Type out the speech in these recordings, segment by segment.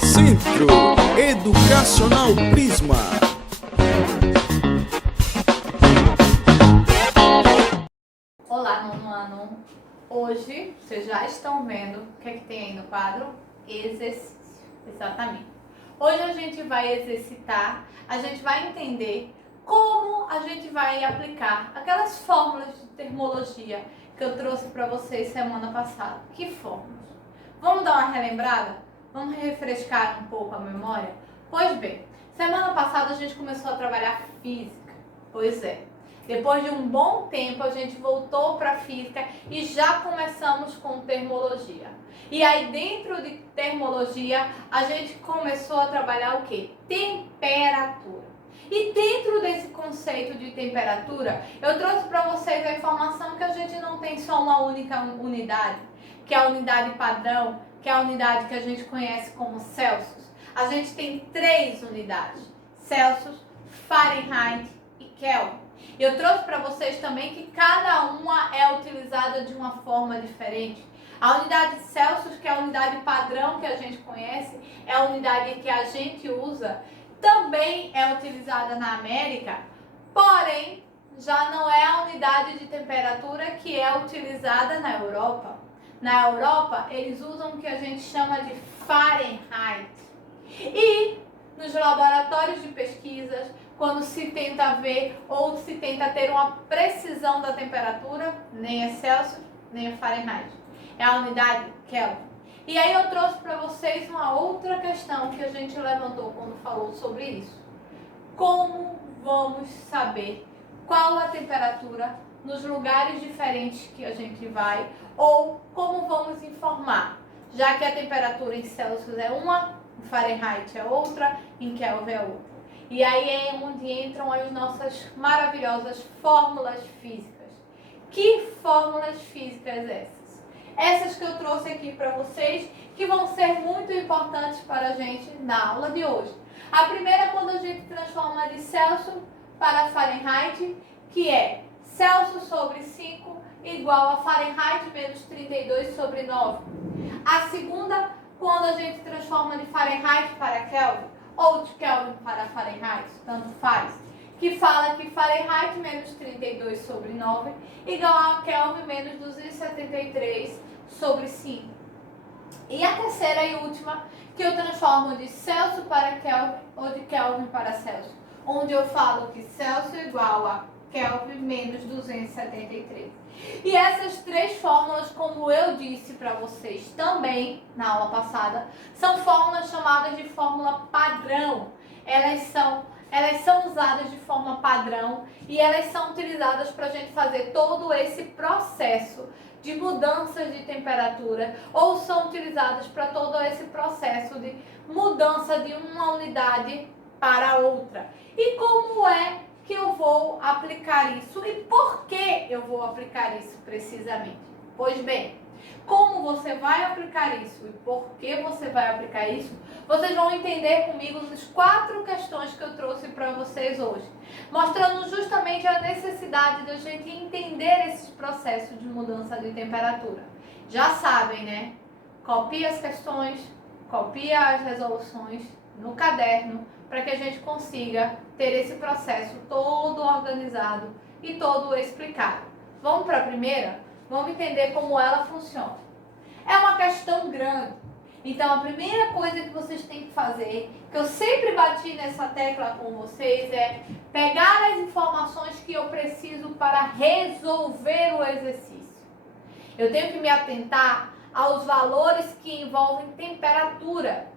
Centro Educacional Prisma. Olá, nono ano. Hoje, vocês já estão vendo o que é que tem aí no quadro? Exercício. Exatamente. Hoje a gente vai exercitar, a gente vai entender como a gente vai aplicar aquelas fórmulas de termologia que eu trouxe para vocês semana passada. Que fórmulas? Vamos dar uma relembrada? Vamos refrescar um pouco a memória? Pois bem, semana passada a gente começou a trabalhar física. Pois é. Depois de um bom tempo a gente voltou para física e já começamos com termologia. E aí dentro de termologia a gente começou a trabalhar o quê? Temperatura. E dentro desse conceito de temperatura, eu trouxe para vocês a informação que a gente não tem só uma única unidade, que é a unidade padrão, que é a unidade que a gente conhece como Celsius. A gente tem 3 unidades: Celsius, Fahrenheit e Kelvin. Eu trouxe para vocês também que cada uma é utilizada de uma forma diferente. A unidade Celsius, que é a unidade padrão que a gente conhece, é a unidade que a gente usa, também é utilizada na América, porém já não é a unidade de temperatura que é utilizada na Europa. Na Europa, eles usam o que a gente chama de Fahrenheit. E nos laboratórios de pesquisas, quando se tenta ver ou se tenta ter uma precisão da temperatura, nem é Celsius, nem é Fahrenheit. É a unidade Kelvin. E aí eu trouxe para vocês uma outra questão que a gente levantou quando falou sobre isso. Como vamos saber qual a temperatura nos lugares diferentes que a gente vai, ou como vamos informar, já que a temperatura em Celsius é uma, em Fahrenheit é outra, em Kelvin é outra. E aí é onde entram as nossas maravilhosas fórmulas físicas. Que fórmulas físicas essas? Essas que eu trouxe aqui para vocês, que vão ser muito importantes para a gente na aula de hoje. A primeira é quando a gente transforma de Celsius para Fahrenheit, que é Celsius sobre 5 igual a Fahrenheit menos 32 sobre 9. A segunda, quando a gente transforma de Fahrenheit para Kelvin, ou de Kelvin para Fahrenheit, tanto faz, que fala que Fahrenheit menos 32 sobre 9 igual a Kelvin menos 273 sobre 5. E a terceira e última, que eu transformo de Celsius para Kelvin ou de Kelvin para Celsius, onde eu falo que Celsius igual a Kelvin menos 273. E essas 3 fórmulas, como eu disse para vocês também na aula passada, são fórmulas chamadas de fórmula padrão. Elas são usadas de forma padrão e elas são utilizadas para a gente fazer todo esse processo de mudanças de temperatura, ou são utilizadas para todo esse processo de mudança de uma unidade para outra. E como é que eu vou aplicar isso e por que eu vou aplicar isso precisamente? Pois bem, como você vai aplicar isso e por que você vai aplicar isso, vocês vão entender comigo nas 4 questões que eu trouxe para vocês hoje, mostrando justamente a necessidade de a gente entender esses processos de mudança de temperatura. Já sabem, né? Copia as questões, copia as resoluções no caderno, para que a gente consiga ter esse processo todo organizado e todo explicado. Vamos para a primeira? Vamos entender como ela funciona. É uma questão grande. Então, a primeira coisa que vocês têm que fazer, que eu sempre bati nessa tecla com vocês, é pegar as informações que eu preciso para resolver o exercício. Eu tenho que me atentar aos valores que envolvem temperatura,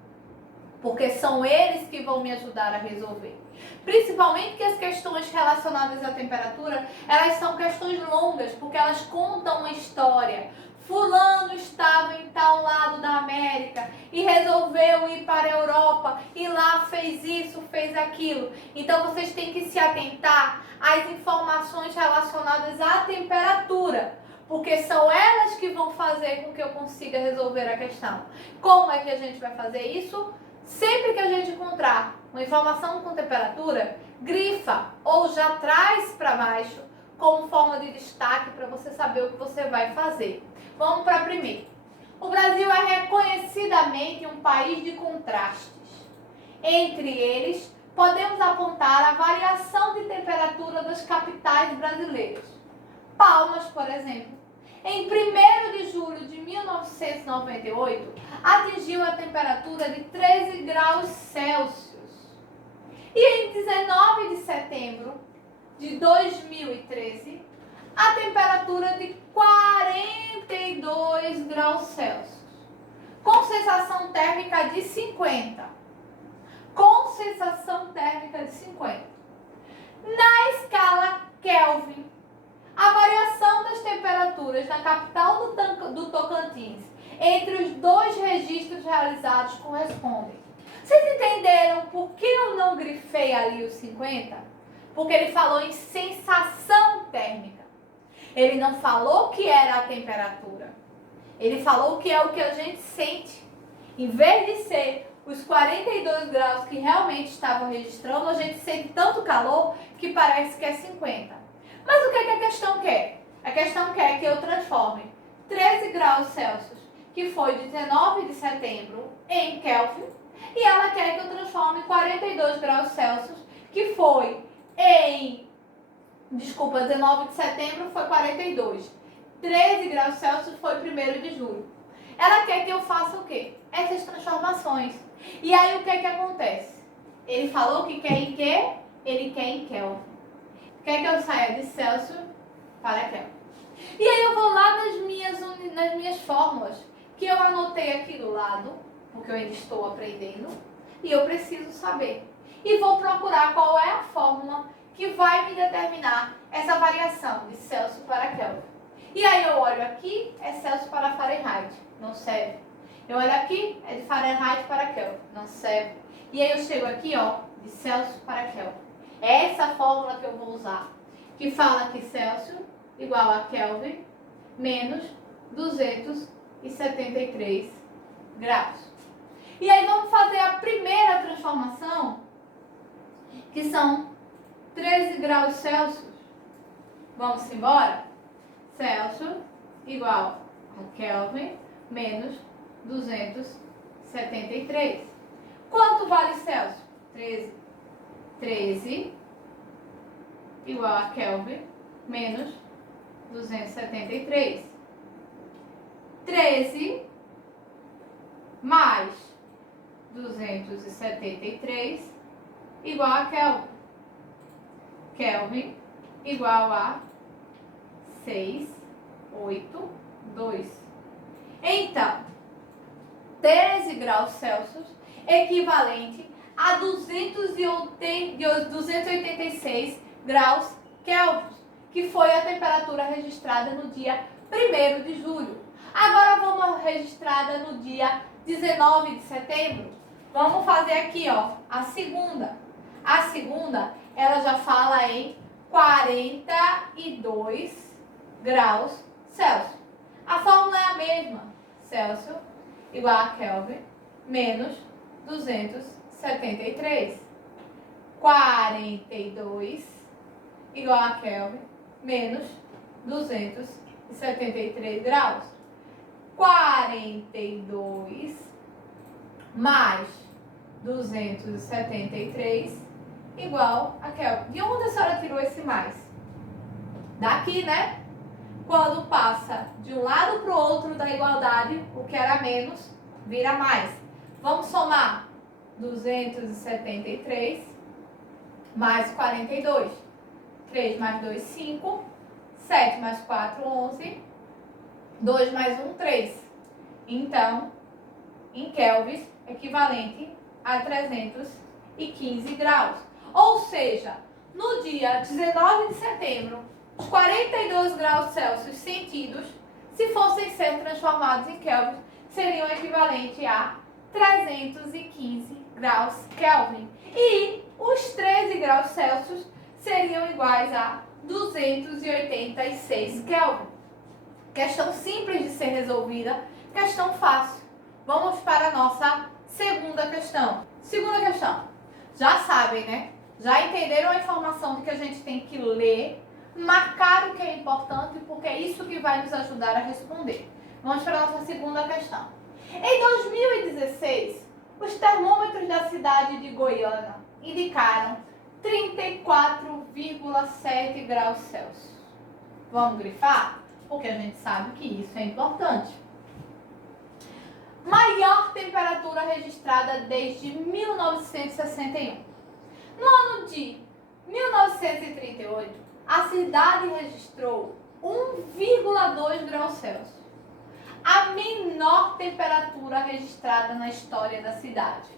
porque são eles que vão me ajudar a resolver. Principalmente que as questões relacionadas à temperatura, elas são questões longas, porque elas contam uma história. Fulano estava em tal lado da América e resolveu ir para a Europa e lá fez isso, fez aquilo. Então vocês têm que se atentar às informações relacionadas à temperatura, porque são elas que vão fazer com que eu consiga resolver a questão. Como é que a gente vai fazer isso? Sempre que a gente encontrar uma informação com temperatura, grifa ou já traz para baixo como forma prova de destaque para você saber o que você vai fazer. Vamos para a primeira. O Brasil é reconhecidamente um país de contrastes. Entre eles, podemos apontar a variação de temperatura das capitais brasileiras. Palmas, por exemplo, em 1º de julho de 1998, atingiu a temperatura de 13 graus Celsius. E em 19 de setembro de 2013, a temperatura de 42 graus Celsius, com sensação térmica de 50. Com sensação térmica de 50. Na escala Kelvin, a variação das temperaturas na capital do Tocantins entre os dois registros realizados correspondem. Vocês entenderam por que eu não grifei ali os 50? Porque ele falou em sensação térmica. Ele não falou que era a temperatura. Ele falou que é o que a gente sente. Em vez de ser os 42 graus que realmente estavam registrando, a gente sente tanto calor que parece que é 50. Mas o que a questão quer? A questão quer que eu transforme 13 graus Celsius, que foi 19 de setembro, em Kelvin, e ela quer que eu transforme 42 graus Celsius, que foi 19 de setembro foi 42. 13 graus Celsius foi 1º de julho. Ela quer que eu faça o quê? Essas transformações. E aí o que acontece? Ele falou que quer em quê? Ele quer em Kelvin. Quer que eu saia de Celsius para Kelvin. E aí eu vou lá nas minhas fórmulas, que eu anotei aqui do lado, porque eu ainda estou aprendendo, e eu preciso saber. E vou procurar qual é a fórmula que vai me determinar essa variação de Celsius para Kelvin. E aí eu olho aqui, é Celsius para Fahrenheit, não serve. Eu olho aqui, é de Fahrenheit para Kelvin, não serve. E aí eu chego aqui, ó, de Celsius para Kelvin. É essa fórmula que eu vou usar, que fala que Celsius igual a Kelvin menos 273 graus. E aí vamos fazer a primeira transformação, que são 13 graus Celsius. Vamos embora? Celsius igual a Kelvin menos 273. Quanto vale Celsius? 13. 13 igual a Kelvin menos 273. 13 mais 273 igual a Kelvin. Kelvin igual a 682. Então, 13 graus Celsius equivalente a 286 graus Kelvin, que foi a temperatura registrada no dia 1º de julho. Agora vamos registrada no dia 19 de setembro. Vamos fazer aqui, ó, a segunda. A segunda, ela já fala em 42 graus Celsius. A fórmula é a mesma. Celsius igual a Kelvin menos 273. 42 igual a Kelvin menos 273 graus. 42 mais 273 igual a Kelvin. De onde a senhora tirou esse mais? Daqui, né? Quando passa de um lado para o outro da igualdade, o que era menos vira mais. Vamos somar 273 mais 42. 3 mais 2, 5. 7 mais 4, 11. 2 mais 1, 3. Então, em Kelvin, equivalente a 315 graus. Ou seja, no dia 19 de setembro, os 42 graus Celsius sentidos, se fossem ser transformados em Kelvin, seriam equivalentes a 315 graus Kelvin. E os 13 graus Celsius seriam iguais a 286 Kelvin. Questão simples de ser resolvida, questão fácil. Vamos para a nossa segunda questão. Segunda questão. Já sabem, né? Já entenderam a informação de que a gente tem que ler marcar o que é importante, porque é isso que vai nos ajudar a responder. Vamos para a nossa segunda questão. Em 2016, os termômetros da cidade de Goiânia indicaram 34,7 graus Celsius. Vamos grifar? Porque a gente sabe que isso é importante. Maior temperatura registrada desde 1961. No ano de 1938, a cidade registrou 1,2 graus Celsius. A menor temperatura registrada na história da cidade.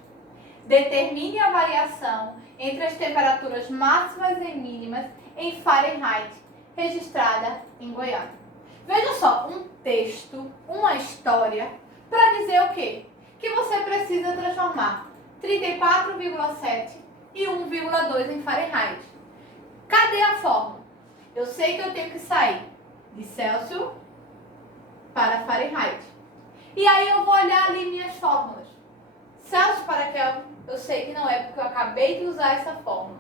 Determine a variação entre as temperaturas máximas e mínimas em Fahrenheit registrada em Goiânia. Veja só, um texto, uma história, para dizer o quê? Que você precisa transformar 34,7 e 1,2 em Fahrenheit. Cadê a fórmula? Eu sei que eu tenho que sair de Celsius para Fahrenheit. E aí eu vou olhar ali minhas fórmulas. Celsius para Kelvin, eu sei que não é, porque eu acabei de usar essa fórmula.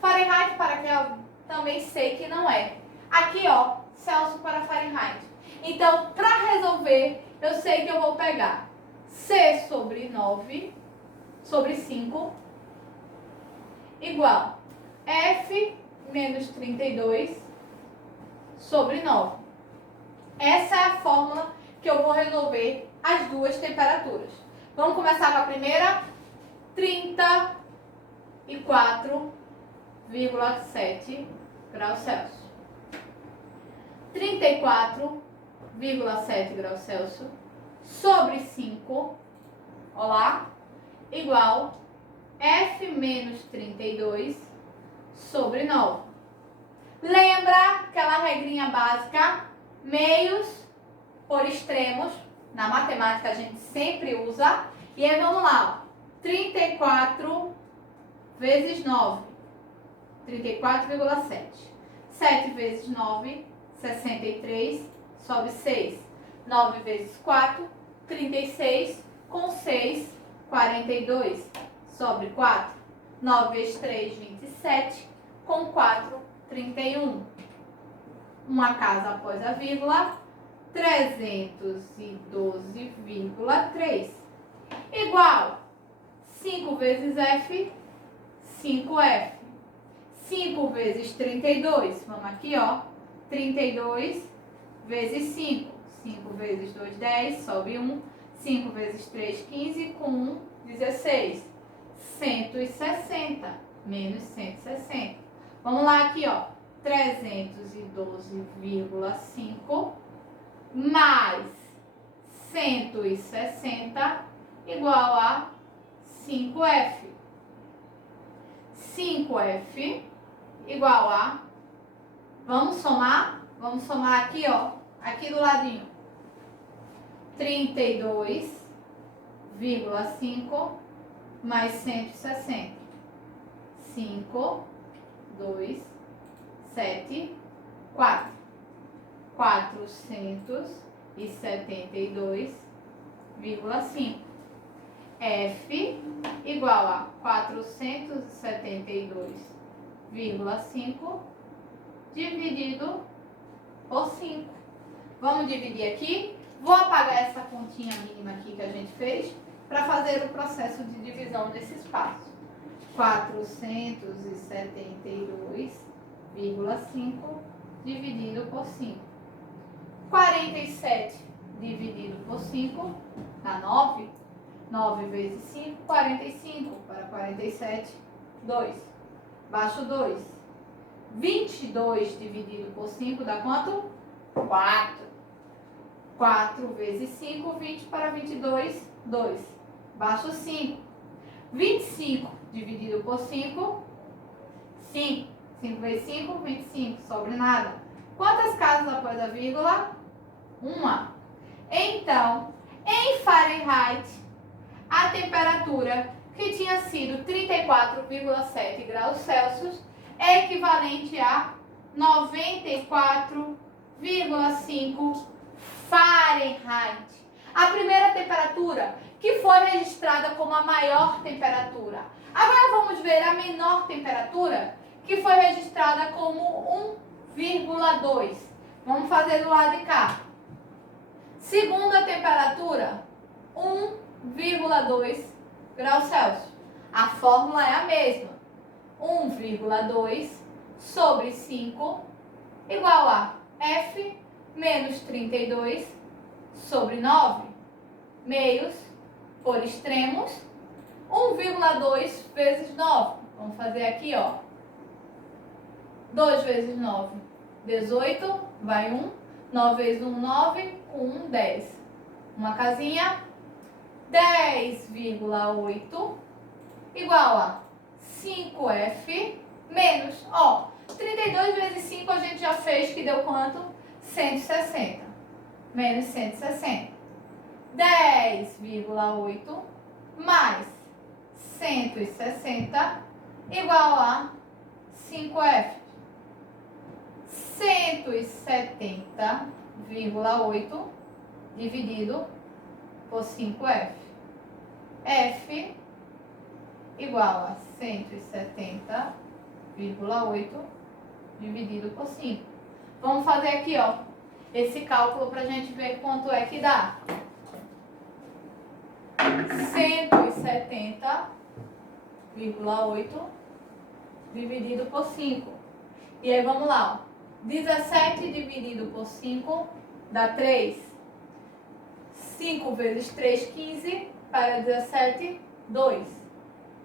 Fahrenheit para Kelvin, também sei que não é. Aqui, ó, Celsius para Fahrenheit. Então, para resolver, eu sei que eu vou pegar C sobre 9, sobre 5, igual F menos 32 sobre 9. Essa é a fórmula que eu vou resolver as duas temperaturas. Vamos começar com a primeira. 34,7 graus Celsius. 34,7 graus Celsius sobre 5, olá, igual F menos 32 sobre 9. Lembra aquela regrinha básica? Meios por extremos. Na matemática a gente sempre usa. E aí vamos lá. 34 vezes 9. 34,7. 7 vezes 9, 63, sobe 6. 9 vezes 4, 36, com 6, 42, sobre 4. 9 vezes 3, 27, com 4, 31. Uma casa após a vírgula, 312,3. Igual 5 vezes F, 5F. 5 vezes 32, vamos aqui, ó. 32 vezes 5. 5 vezes 2, 10, sobe 1. 5 vezes 3, 15, com 1, 16. 160, menos 160. Vamos lá aqui, ó. 312,5 mais 160 igual a 5F. 5F igual a... Vamos somar? Vamos somar aqui, ó. Aqui do ladinho. 32,5 mais 160. 5, 2, 7, 4. 472,5. F igual a 472,5 dividido por 5. Vamos dividir aqui. Vou apagar essa continha mínima aqui que a gente fez para fazer o processo de divisão desse espaço. 472,5 dividido por 5. 47 dividido por 5 dá 9. 9 vezes 5, 45. Para 47, 2. Baixo 2. 22 dividido por 5 dá quanto? 4. 4 vezes 5, 20 para 22, 2. Baixo 5. 25 dividido por 5, 5. 5 vezes 5, 25. Sobre nada. Quantas casas após a vírgula? Uma. Então, em Fahrenheit, a temperatura que tinha sido 34,7 graus Celsius é equivalente a 94,5 Fahrenheit. A primeira temperatura que foi registrada como a maior temperatura. Agora vamos ver a menor temperatura que foi registrada como 1 1,2. Vamos fazer do lado de cá. Segunda temperatura, 1,2 graus Celsius. A fórmula é a mesma. 1,2 sobre 5 igual a F menos 32 sobre 9, meios por extremos, 1,2 vezes 9. Vamos fazer aqui, ó. 2 vezes 9, 18, vai 1. 9 vezes 1, 9, com 1, 10. Uma casinha, 10,8 igual a 5F menos, ó, 32 vezes 5 a gente já fez, que deu quanto? 160. Menos 160. 10,8 mais 160 igual a 5F. 170,8 dividido por 5F. F igual a 170,8 dividido por 5. Vamos fazer aqui, ó, esse cálculo para a gente ver quanto é que dá. 170,8 dividido por 5. E aí vamos lá, ó. 17 dividido por 5 dá 3. 5 vezes 3, 15. Para 17, 2.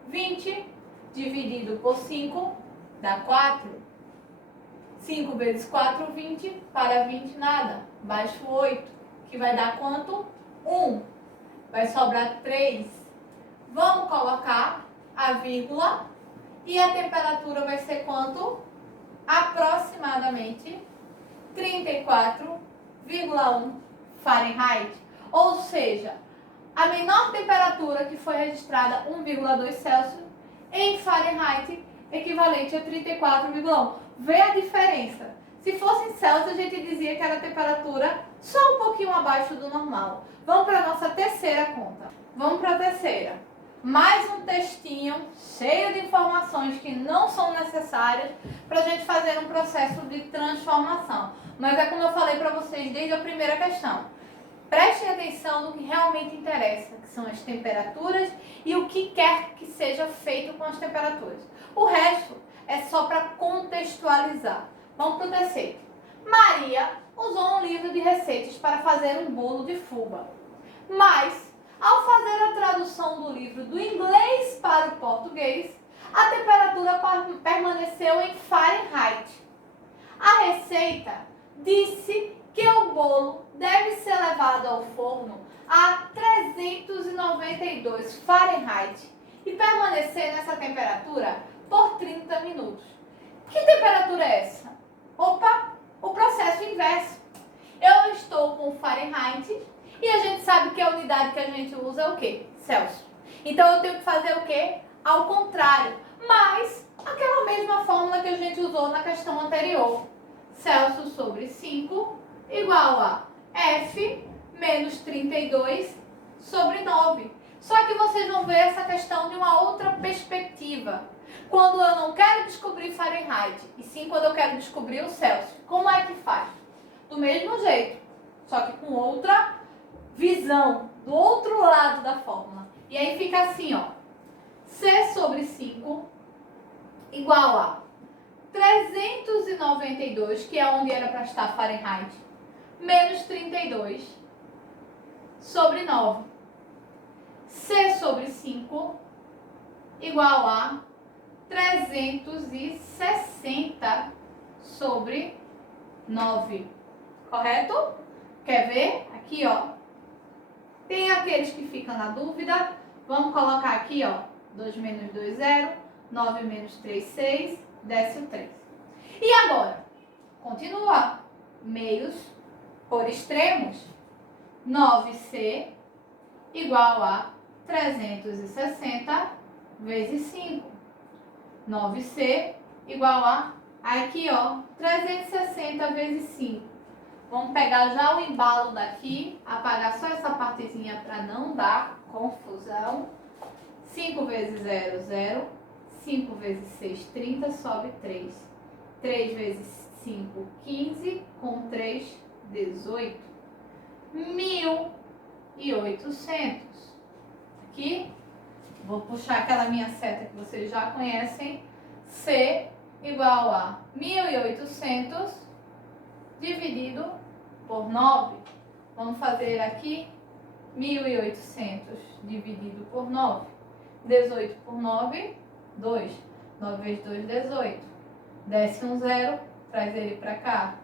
20 dividido por 5 dá 4. 5 vezes 4, 20. Para 20, nada. Baixo 8. Que vai dar quanto? 1. Vai sobrar 3. Vamos colocar a vírgula. E a temperatura vai ser quanto? Aproximadamente 34,1 Fahrenheit. Ou seja, a menor temperatura que foi registrada, 1,2 Celsius, em Fahrenheit, equivalente a 34,1. Vê a diferença. Se fosse em Celsius, a gente dizia que era a temperatura só um pouquinho abaixo do normal. Vamos para a nossa terceira conta. Vamos para a terceira. Mais um textinho cheio de informações que não são necessárias para a gente fazer um processo de transformação. Mas é como eu falei para vocês desde a primeira questão. Prestem atenção no que realmente interessa, que são as temperaturas e o que quer que seja feito com as temperaturas. O resto é só para contextualizar. Vamos para o terceiro. Maria usou um livro de receitas para fazer um bolo de fubá. Mas, ao fazer a tradução do livro do inglês para o português, a temperatura permaneceu em Fahrenheit. A receita disse que o bolo deve ser levado ao forno a 392 Fahrenheit e permanecer nessa temperatura por 30 minutos. Que temperatura é essa? Opa, o processo inverso. Eu estou com Fahrenheit e a gente sabe que a unidade que a gente usa é o quê? Celsius. Então eu tenho que fazer o quê? Ao contrário, mas aquela mesma fórmula que a gente usou na questão anterior. Celsius sobre 5 igual a F menos 32 sobre 9. Só que vocês vão ver essa questão de uma outra perspectiva. Quando eu não quero descobrir Fahrenheit, e sim quando eu quero descobrir o Celsius. Como é que faz? Do mesmo jeito, só que com outra visão, do outro lado da fórmula. E aí fica assim, ó. C sobre 5 igual a 392, que é onde era para estar Fahrenheit, menos 32 sobre 9. C sobre 5 igual a 360 sobre 9. Correto? Quer ver? Aqui, ó. Tem aqueles que ficam na dúvida. Vamos colocar aqui, ó. 2 menos 2, 0. 9 menos 3, 6. Desce o 3. E agora? Continua. Meios por extremos. 9C igual a 360 vezes 5. 9C igual a, aqui ó, 360 vezes 5. Vamos pegar já o embalo daqui, apagar só essa partezinha para não dar confusão. 5 vezes 0, 0. 5 vezes 6, 30, sobe 3. 3 vezes 5, 15, com 3, 18. 1.800. Aqui, vou puxar aquela minha seta que vocês já conhecem. C igual a 1.800 dividido por 9. Vamos fazer aqui 1.800 dividido por 9. 18 por 9, 2. 9 vezes 2, 18. Desce um zero, traz ele para cá.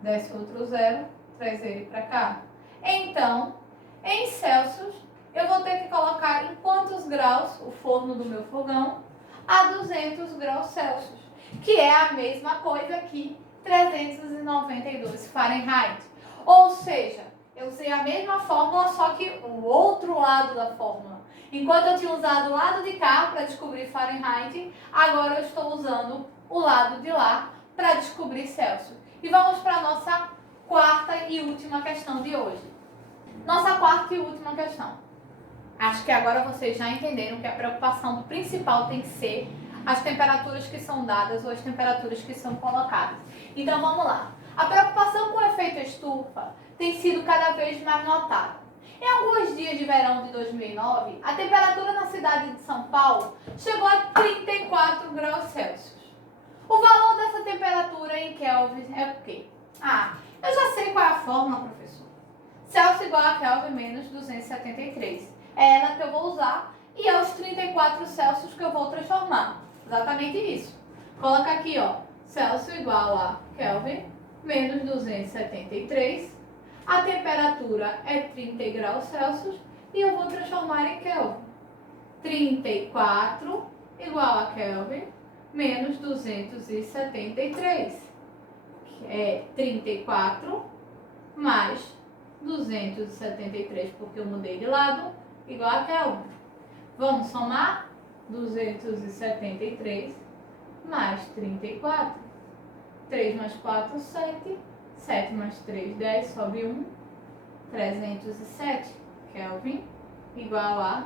Desce outro zero, traz ele para cá. Então, em Celsius, eu vou ter que colocar em quantos graus o forno do meu fogão? A 200 graus Celsius, que é a mesma coisa que 392 Fahrenheit. Ou seja, eu usei a mesma fórmula, só que o outro lado da fórmula. Enquanto eu tinha usado o lado de cá para descobrir Fahrenheit, agora eu estou usando o lado de lá para descobrir Celsius. E vamos para a nossa quarta e última questão de hoje. Nossa quarta e última questão. Acho que agora vocês já entenderam que a preocupação principal tem que ser as temperaturas que são dadas ou as temperaturas que são colocadas. Então vamos lá. A preocupação com o efeito estufa tem sido cada vez mais notada. Em alguns dias de verão de 2009, a temperatura na cidade de São Paulo chegou a 34 graus Celsius. O valor dessa temperatura em Kelvin é o quê? Eu já sei qual é a fórmula, professor. Celsius igual a Kelvin menos 273. É ela que eu vou usar e é os 34 Celsius que eu vou transformar. Exatamente isso. Coloca aqui, ó, Celsius igual a Kelvin menos 273. A temperatura é 30 graus Celsius e eu vou transformar em Kelvin. 34 igual a Kelvin menos 273. É 34 mais 273, porque eu mudei de lado, igual a Kelvin. Vamos somar 273 mais 34. 3 mais 4, 7. 7 mais 3, 10, sobe 1. 307 Kelvin igual a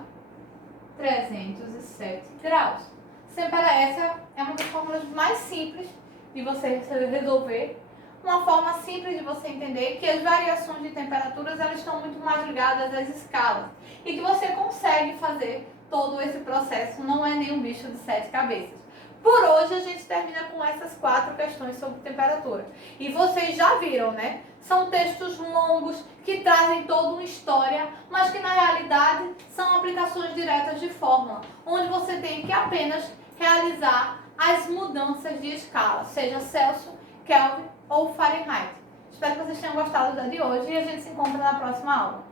307 graus. Essa é uma das fórmulas mais simples de você resolver. Uma forma simples de você entender que as variações de temperaturas elas estão muito mais ligadas às escalas. E que você consegue fazer todo esse processo, não é nenhum bicho de 7 cabeças. Por hoje a gente termina com essas 4 questões sobre temperatura. E vocês já viram, né? São textos longos que trazem toda uma história, mas que na realidade são aplicações diretas de fórmula, onde você tem que apenas realizar as mudanças de escala, seja Celsius, Kelvin ou Fahrenheit. Espero que vocês tenham gostado da de hoje e a gente se encontra na próxima aula.